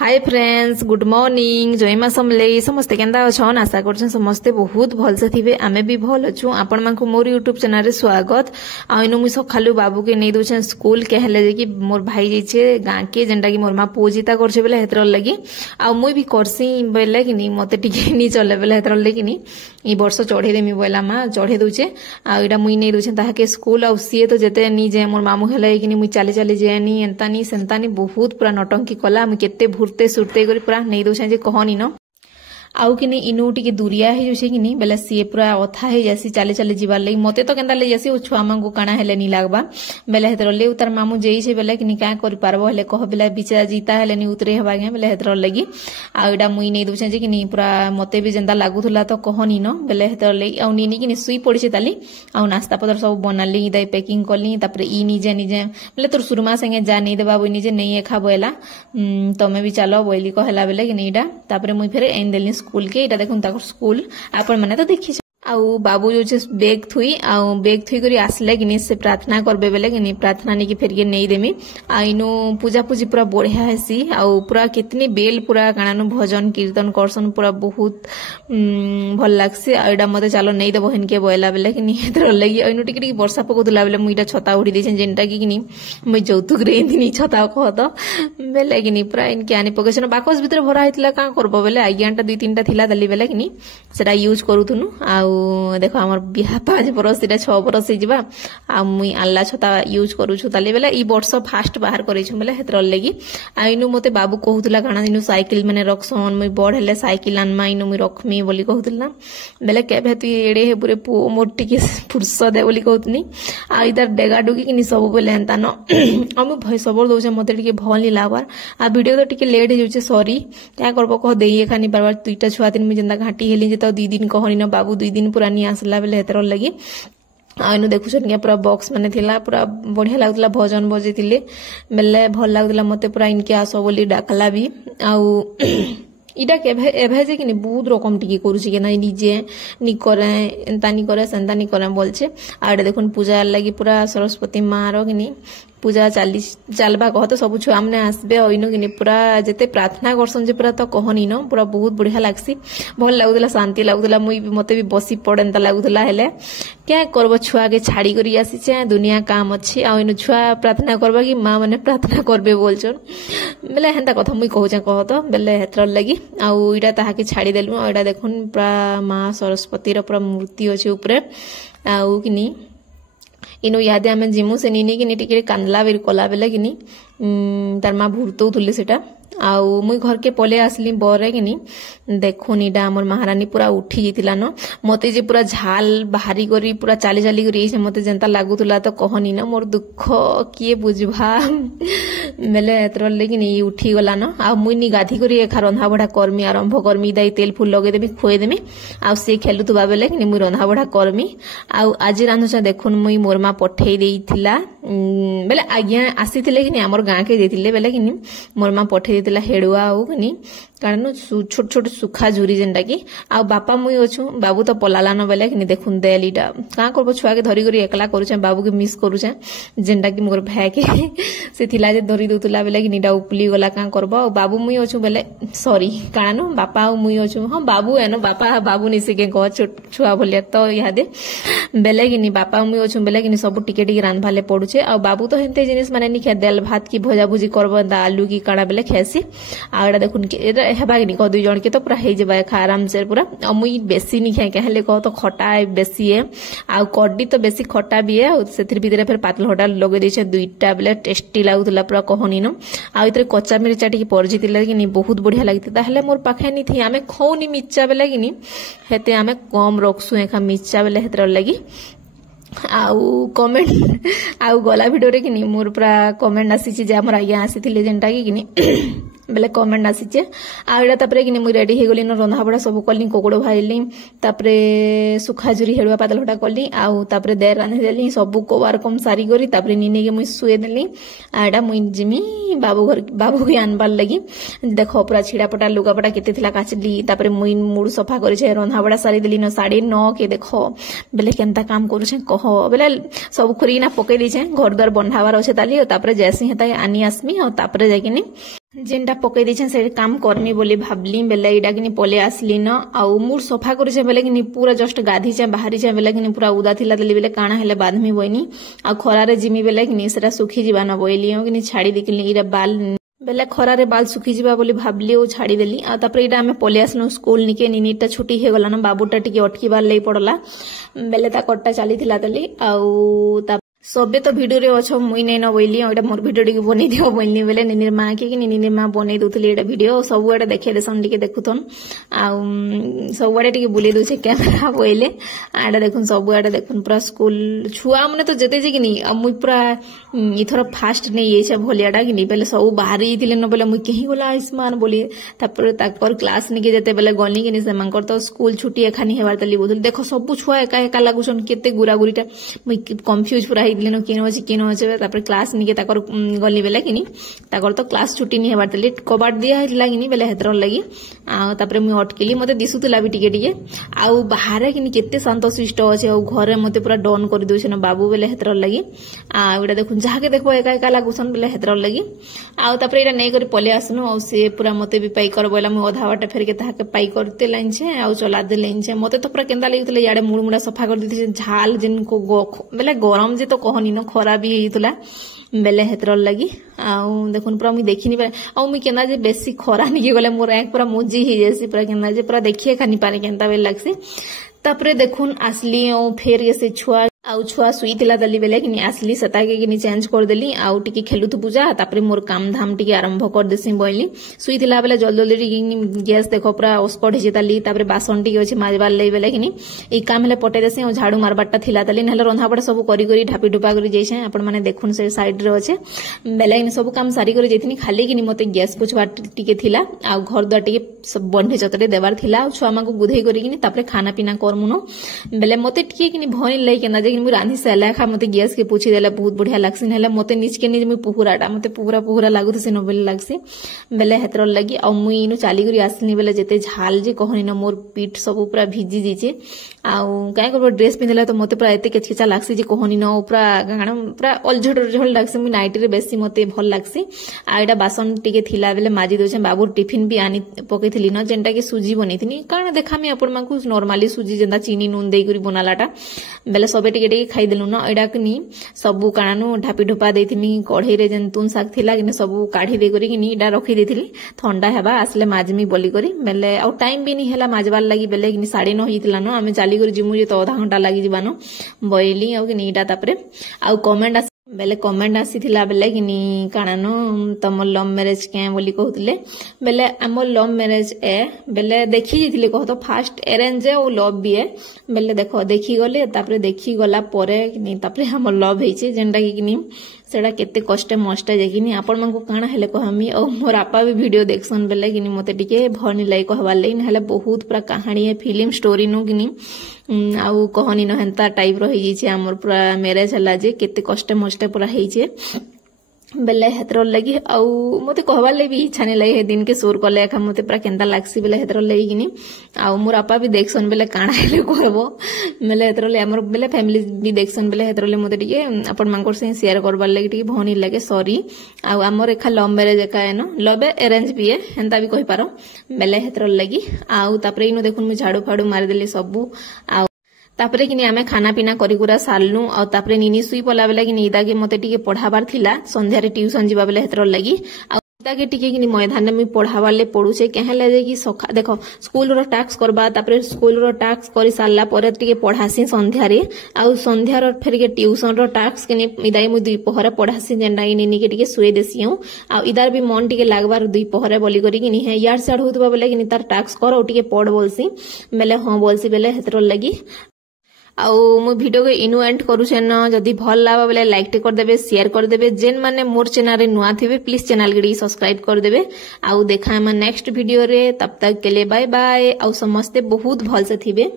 हाय friends, good morning. जयमा समले समस्ते केंदा अछन। आशा करछन समस्ते बहुत भल से थिबे। आमे भी भल अछु। आपण मानकु मोर यूट्यूब चैनल रे स्वागत। आइनो मु सखालु बाबू के नै दोछन स्कूल के हेले जे कि मोर भाई जेछे गां के जेंटा कि मोर मा पूजिता करछे बेले हेतर लगी आ मुई भी करसी बेले कि नी मते टिके नी चले बेले हेतर लगी नी ई वर्ष चढ़े देमी बोला मा चढ़े दोछे आ एडा मुई नै दोछन ताहा के स्कूल आ सीए तो जेते नी जे मोर मामू हेले कि नी मुई चाली चाली जेनी एंता नी सेंता नी बहुत पूरा नटंकी कला मु केते भुरते सुरते करी पूरा नै दोछे जे कहनी न आउ कि इनु टिके दूरिया है जोसे कि नहीं बेला सी पूरा अथा है जैसी चाली चाली जीवार लगी मते तो केंदा ले जैसी छुआ मांगू काना हेले नी लागबा बेला हेतर ले उतार मामू जेई छे बेला कि नि का करि पारबो हेले कह बेला बिचा जीता हेले नि उतरे हबा गे बेला हेतर लगी आ एडा मुई नै दोछे जे कि नि पूरा मते भी जेंदा लागुथुला तो कहनी न बेला हेतर ले आ नि कि नि सुई पड़ी छे ताली आ नाश्ता पत्र सब बनाली दाई पैकिंग करली तापर ई निजे निजे बेले तोर सुरमा संगे जा नै देबा बोई निजे नै खा बोला तमे भी चलो बोइली कहला बेले कि निडा तापर मुई फेरे एन देली स्कूल के इटा देखुन ताकर स्कूल आपण माने तो देखि आउ बाबू जो बेग थुई करी आसले कि से प्रार्थना करबे बेले कि प्रार्थना नहीं कि फेर के नहीं देमी आ इनु पूजा पूजी पूरा बढ़िया हेसी आउ पूरा कितनी बेल पूरा कानानु भजन कीर्तन करसन पूरा बहुत भल लागसे आ एडा मते चालो नहीं देबो हन के बोला बेले कि हेतर लगी इनु टिके टिके वर्षा पकोतला बेले मुइटा छता उड़ी देछन जेनटा कि मुई जौतुक रे दिनी छता कहत बेले कि पूरा इनके आनी पकेसन बाकस भीतर भरा हितला का करबो बेले आज्ञाटा 2-3टा थिला दली बेले कि सेटा यूज करूथुनु आ देख आम बिहा 5 बरस 6 बरस आ मुई आल्ला छता यूज करूछु ताली बेला ई वर्ष फास्ट बाहर करेछु बेला हेतर लगी आ इनु मते बाबू कहउतला काना इनु साइकिल माने रखसन मुई बड़ हेले साइकिल आनमा इनु मुई रखमी बोली कहउतला बेला केबे तू एडे हे पुरे पो मोर टिके फुर्सत दे बोली कहउतनी आ इधर डेगा डुगी कि सब बेले एंता न हम भय सबर दोछे मते टिके भल नी लागबार आ वीडियो तो टिके लेट हे जोचे सॉरी क्या करबो कह देई खानी बार तुईटा छुआ दिन मुई जेंदा घाटी हेली जे तो 2 दिन कहनी न बाबू 2 दिन पूरा नी आसला बेले हेतर लगी आइनु देखुछन के पूरा बॉक्स माने थिला पूरा बढ़िया लागतला भजन बजेतिले बेले भल लागतला मते पूरा इनके आसो बोली डाकला भी आउ इटा के एभे जे कि बहुत रकम टिके करूछि के ना निजे नी करे एंता नी करे सेंता नी करे बोलछे आ एटा देखुन पूजा लगी पूरा सरस्वती माँ रो कि पूजा चलबा कह तो सब छुआ मैंने आसबे अइनो कि पूरा जेते प्रार्थना करसन जे पूरा तो कहनी न पूरा बहुत बढ़िया लागसी भल लागुतला शांति लागुतला मुई मते भी बसी पड़ेंता लागुतला हेले क्या करबो छुआ के छाड़ी करी आसीचे दुनिया काम अछि आ इनु छुआ प्रार्थना करबा कि मां माने प्रार्थना करबे बोलछन बेले हेंता कथा मुई कहू कह तो बेले हेतर लगी आ इडा ताहा के छाड़ी देलु आ इडा देखुन पूरा मां सरस्वती रो पूरा मूर्ति अछि ऊपरे आ कि इनु यादे आमे जिमु से नी कि टिके कांदला बेर कला बेले कि तार माँ भूरतौ थुले सेटा आउ मुई घर के पले आसली बरे कि देखुन इडा हमर महारानी पूरा उठी जितिला न मते जे पूरा झाल बाहरी करी पूरा चाली चाली करी से मते जेंता लागुतला तो कहनी न मोर दुख किए बुझबा बेले एतर लेकिन ई उठी गला न आ मुई नी गाधी करी एखा रंधा बढा कर्मी आरंभ कर्मी दाई तेल फूल लगे देबी खोए देमी आ से खेलुतबा बेले कि मुई रंधा बढा कर्मी आ आज रांधुचा देखुन मुई मोर मा पठेई देइथिला बेले आज्ञा आसीथिले कि हमर गां के देथिले बेले कि मोर मा पठेई देतिला हेडुआ हो कि कारण छोट छोट सुखा झुरी जेनटा कि आ बापा मुई अछु बाबू तो पलाला न बेले कि देखुन देलीटा का करबो छुआ के धरी करी एकला करूछे बाबू के मिस करूछे जेनटा कि मोर भाई के से थिला जे धरी दोतला बेले कि निडा उपली गला का करबो बाबू मुई अछु बेले सॉरी कारण बापा मुई अछु हां बाबू एनो बापा बाबू निसे के कह छुआ भलिया तो यादे बेले कि बापा मुई अछु बेले कि सब टिके टिके रान भाले पडुछे आ बाबू तो हेनते जिनिस माने नि खे देल भात की भजा भुजी करबो दा आलू की काड़ा बेले खेसी आ एडा देखुन के हेबा कि कह 2 जन के तो पूरा हे जेबा खा आराम से पूरा आ मुई बेसी नी खाए कहले कह तो खटा बेसी है आ कड्डी तो बेसी खटा भी है सेथिर भीतर फिर पातल होटा लगे देछे 2टा बेले टेस्टी लागुतला पूरा कहनी न आ इतरे कच्चा मिर्चा टिके परजितिला कि बहुत बढ़िया लागति ताहले मोर पाखे नी थी आमे खौनी मिर्चा बेले कि हेते आमे कम रखसु एखा मिर्चा बेले हेतर लगी आउ कमेंट आउ गला वीडियो रे कि मोर पूरा कमेंट आसी जे हमर आज्ञा आसीथिले जेनटा कि बेले कमेंट आसीचे आ एडा तापरे कि मुई रेडी हे गली न रंधा बडा सब कली कोकड़ो भाजली तापरे सुखा झुरी हेडुआ पातल होटा कली आउ तापरे देर रांधि देली सब को रकम सारी करी तापरे निने के मुई सुए देली आ एडा मुई जिमी बाबू के आनबार लगी देखो पूरा छिड़ापटा लुगापटा केते थिला काचली तापरे मुई मुड़ सफा करिछे रंधा बडा सारी देली न 9:30 के देखो बेले केनता काम करूछे कह बेले सब खुरी ना पकई दीछे घर द्वार बंधावार अच्छे ताली तापरे जैसी हेता आनी आसमी और तापरे जाकिनी जेनटा पकई देछन से काम करमी बोली भाबली बेले इडा किनी पले आसली न आउ मुड सफा करिछे बेले किनी पूरा जस्ट गाधी छे बाहरी छे बेले किनी पूरा उदा थिला तली बेले काना हेले बादमी बइनी आ खरारे जिमी बेले किनी सेरा सुखी जीवा न बइली किनी छाड़ी दिकली इरा बाल बेले खरारे बाल सुखी जीवा बोली भाबली ओ छाड़ी देली आ तापर इडा हमें पले आसनु स्कूल निके निनीटा छुट्टी हे गला न बाबूटा टिके अटकी बार लई पड़ला बेले ता कट्टा चली थिला तली आउ सबे तो भिडियो रे अच्छो मुई नहीं न बोली एटा मोर भिडियो टिके बनै दियो बोलनी बेले निनिर माँ के निनिर माँ बनै दोथली एटा भिडियो सब एटा देखे देसन टिके देखुथन आ सब एटा टिके बुले दोछे कैमरा बोइले आडा देखुन सब एटा देखुन पूरा स्कूल छुआ मने तो जते जे किनी मुई पूरा इथर फास्ट नै येछे भलियाडा किनी बेले सब बाहरी थिले न बेले मुई केही गोला आयुष्मान बोली तापर ताकर क्लास निके जते बेले गनी किनी से मांकर तो स्कूल छुट्टी एखानी हेबार तली बोल देखो सब छुआ एका एका लागुछन केते गुरा गुरीटा मुई कंफ्यूज पूरा हिदलेनो केनो अछि तापर क्लास निके ताकर गली बेले किनी ताकर तो क्लास छुट्टी नि हेबार तली कबाट दिया हेला किनी बेले हेतर लगी आ तापर मुई अटकिली मते दिसुतला भी टिके टिके आ बाहर किनी केते शांत शिष्ट अछि आ घरे मते पूरा डन कर दोछन बाबू बेले हेतर लगी आ एटा देखुन जाके देखो एका एका लागुछन बेले हेतर लगी आ तापर एटा नै करी पले आसनु आ से पूरा मते भी पाई कर बोला मुई आधा वाटा फेर के ताके पाई करते लाइन छे आ चला दे लाइन छे मते तो पूरा केंदा लागुतले याडे मुड़मुड़ा सफा कर दिथि झाल जिन को बेले गरम जे तो कहनी न खरा भी हेतुला बेले हेतर लगी आउ देखुन पूरा मुई देखिनी आ मुई केना जे बेसी खरा निके गले मोर एक पूरा मुजी ही जेसी पूरा केना जे पूरा देखिए खानी पारे केंता बेल लागसी तापरे देखुन असली ओ फेर के से छुआ आउ छुआ सुई थिला दली बेले किनी असली सता के किनी चेंज कर देली आउ टिके खेलुथु पूजा तापरे मोर काम धाम टिके आरंभ कर देसी बोइली सुई थिला बेले जल्दी जल्दी किनी गैस देखो पूरा ओस्पड हे जेताली तापरे बासन टिके अछि माजबार लई बेले किनी ई काम हेले पटे देसी ओ झाड़ू मारबाटा थिला दली नहले रंधा बड सब करी करी ढापी ढुपा करी जैसे आपण माने देखुन से साइड रे अछि बेले किनी सब काम सारी करी जेथिनी खाली किनी मते गैस पुछबा टिके थिला आउ घर द टिके सब बंधे चतरे देबार थिला आउ छुआ मा को बुधई करी किनी तापरे खाना पीना करमुनो बेले मते टिके किनी भय लई केना जे मुई रांधी सेला खा मते गैस के पूछी देला बहुत बढ़िया लागसी नहले मते निच के निज मुई पुहुराटा मते पूरा लागुत से नोबेल लागसी बेले हेतर लगी आ मुई इनो चाली करी आसनी बेले जेते झाल जे कहनी न मोर पीठ सब पूरा भिजी जेचे आ काय को ड्रेस पिनदेला तो मते पूरा एते केचकेचा लागसी जे कहनी न पूरा गाण पूरा अलझड़ लागसी मुई नाइट रे बेसी मते भल लागसी आ एटा बासन टिके थिला बेले माजी दोछे बाबू टिफिन भी आनी पकेथिली न जेंटा के सुजी बनेथिनी कारण देखामी आपण माकू नॉर्मली सुजी जेंदा चीनी नून देई करी बनालाटा बेले सबे टिके टिके खाई देलु न एडा कनी सबु काणानु ढापी ढुपा देथिनी कढ़ई रे जेन तुन साग थिला किने सबु काढी दे करी किनी एडा रखी देथिली ठंडा हेबा आसले माजमी बोली करी बेले आ टाइम भी नी हेला माजबार लागि बेले किनी 9:30 हितला न आमे चाली करी जिमु जे तो आधा घंटा लागि जिबानो बइली आ किनी एडा तापरे आ कमेंट बेले कमेंट आसीथिला बेले किनी काणानो तम लव मैरिज के बोली कहउतले बेले हमर लव मैरिज ए बेले देखि जिथिले कहतो फास्ट अरेंज ए ओ लव भी ए बेले देखो देखि गले तापरे देखि गला परे किनी तापरे हमर लव हेचे जेंटा किनी सेडा केते कष्ट मष्ट जेकिनी आपण मानकु काना हेले कहमी और मोर आपा भी वीडियो देखसन बेले किनी मते टिके भनी लाई कहबा लै नहले बहुत पूरा कहानी है फिल्म स्टोरी नु किनी आउ कहनी न हेंता टाइप रो हेई छै हमर पूरा मैरिज हला जे केते कष्ट मष्ट पूरा हेई छै बेले हेतर लगी आउ मते कहबा ले भी इच्छा नै लई हे दिन के सोर कले एखा मते पूरा केंता लागसी बेले हेतर लई किनी आउ मोर आपा भी देखसन बेले काना हेले कहबो बेले हेतर ले हमर बेले फैमिली भी देखसन बेले हेतर ले मते टिके अपन मांकर से शेयर करबा लागि टिके भनी लागे सॉरी आउ हमर एखा लव मैरिज एका एनो लव अरेंज भी है हेंता भी कहि पारो बेले हेतर लगी आउ तापरे इनो देखुन मु झाड़ू फाड़ू मार देली सबु आउ तापरे किनी आमे खाना पीना करी गुरा सालनु और तापरे निनी सुई पला बेला कि इदा के मते टिके पढ़ाबार थिला संध्या रे ट्यूशन जीवा बेले हेतर लगी इदा के टिके किनी मैदान में पढ़ाबार ले पढुछे केहे ले कि सखा देखो स्कूल रो टास्क करबा तापरे स्कूल रो टास्क करी सालला परे टिके पढ़ासी संध्या रे आ संध्या रो फेर के ट्यूशन रो टास्क किनी इदाई मु दुई पहरे पढ़ासी जेंडा निनी के टिके सुई देसियो आ इदार भी मन टिके लागबार दुई पहरे बोली करी किनी हे यार साड होतबा बेले किनी तार टास्क करो टिके पढ़ बोलसी बेले हां बोलसी बेले हेतर लगी आउ मो वीडियो के इनु एंड करूछे न जदी भल लावा बेले लाइक टे कर देबे शेयर कर देबे जेन माने मोर चैनल रे नुआ थिबे प्लीज चैनल के सब्सक्राइब कर देबे आउ देखा हम नेक्स्ट वीडियो रे तब तक के लिए बाय बाय आउ समस्ते बहुत भल से थिबे।